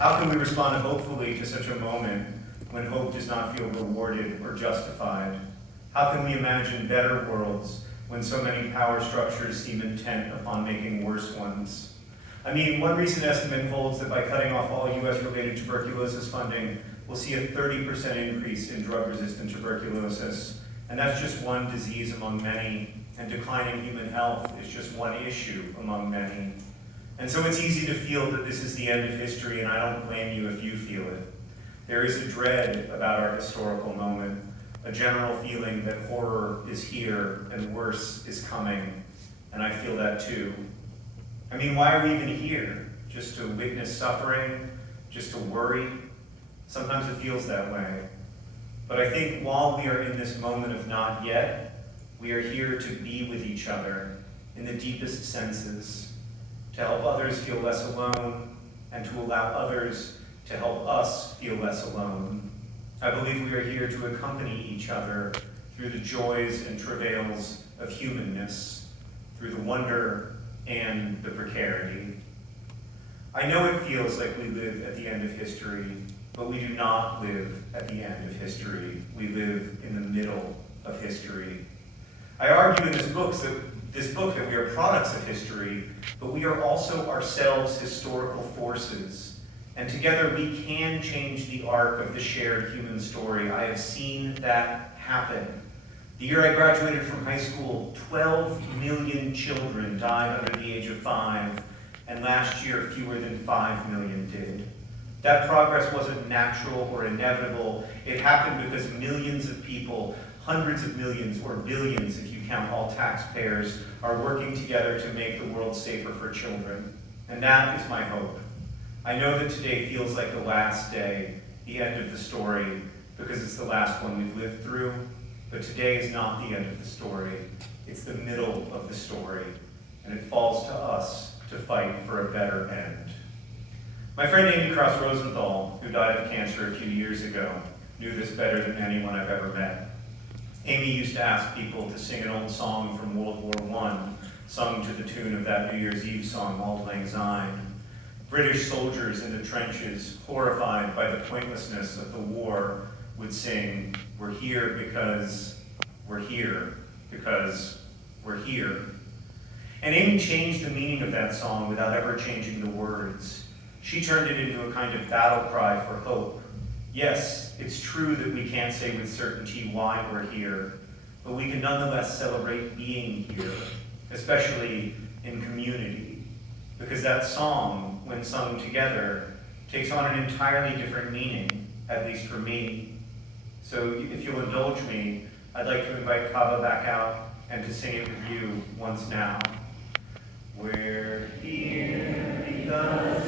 How can we respond hopefully to such a moment when hope does not feel rewarded or justified? How can we imagine better worlds when so many power structures seem intent upon making worse ones? I mean, one recent estimate holds that by cutting off all US-related tuberculosis funding, we'll see a 30% increase in drug-resistant tuberculosis. And that's just one disease among many, and declining human health is just one issue among many. And so it's easy to feel that this is the end of history, and I don't blame you if you feel it. There is a dread about our historical moment, a general feeling that horror is here and worse is coming, and I feel that too. I mean, why are we even here? Just to witness suffering? Just to worry? Sometimes it feels that way. But I think while we are in this moment of not yet, we are here to be with each other in the deepest senses, to help others feel less alone, and to allow others to help us feel less alone. I believe we are here to accompany each other through the joys and travails of humanness, through the wonder and the precarity. I know it feels like we live at the end of history, but we do not live at the end of history. We live in the middle of history. I argue in this book that we are products of history, but we are also ourselves historical forces. And together we can change the arc of the shared human story. I have seen that happen. The year I graduated from high school, 12 million children died under the age of 5, and last year fewer than 5 million did. That progress wasn't natural or inevitable. It happened because millions of people, hundreds of millions or billions if you count all taxpayers, are working together to make the world safer for children. And that is my hope. I know that today feels like the last day, the end of the story, because it's the last one we've lived through. But today is not the end of the story. It's the middle of the story. And it falls to us to fight for a better end. My friend Amy Cross Rosenthal, who died of cancer a few years ago, knew this better than anyone I've ever met. Amy used to ask people to sing an old song from World War I, sung to the tune of that New Year's Eve song, Auld Lang Syne. British soldiers in the trenches, horrified by the pointlessness of the war, would sing, "We're here because we're here, because we're here." And Amy changed the meaning of that song without ever changing the words. She turned it into a kind of battle cry for hope. Yes, it's true that we can't say with certainty why we're here, but we can nonetheless celebrate being here, especially in community, because that song, when sung together, takes on an entirely different meaning, at least for me. So if you'll indulge me, I'd like to invite Kava back out and to sing it with you once now. We're here because